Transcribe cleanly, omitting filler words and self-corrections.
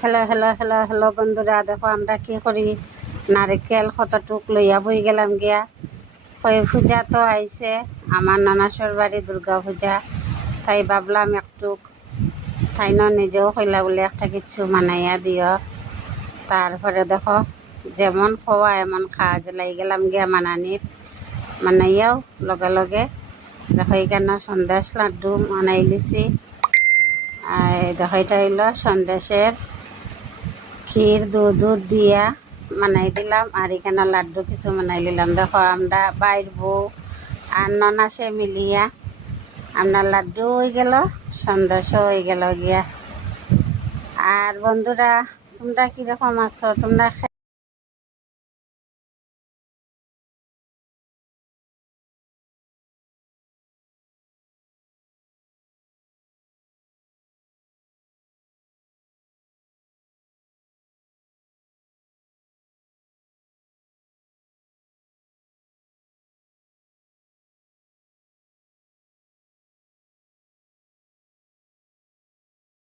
Hello hello hello hello বন্ধুরা, দেখো আমরা কি করি। নারকেল কতটুক লইয়া বই গেলাম গিয়া। পূজা তো আইছে, আমার নানাসর বাড়ি দুর্গা পূজা, তাই ভাবলাম একটু তাই নিজেও কইলা বলে একটা কিছু মানাইয়া দিও। তারপরে দেখো যেমন খোয়া এমন খাওয়া জ্বালাই গেলাম গিয়া মানানির, মানাইয়াও লগে লগে দেখো এখানে সন্দেশ লাড্ডু মানাই লিছি। দেখো এটা হইল সন্দেশের ক্ষীর দুধ দিয়া মানাই দিলাম, আর এখানে লাড্ডু কিছু মানাই নিলাম। দেখো আমরা বাইর বউ আর ননাসে মিলিয়া আপনার লাড্ডু হয়ে গেল, সন্দেশও হয়ে গেল গিয়া। আর বন্ধুরা, তোমরা কীরকম আছো? তোমরা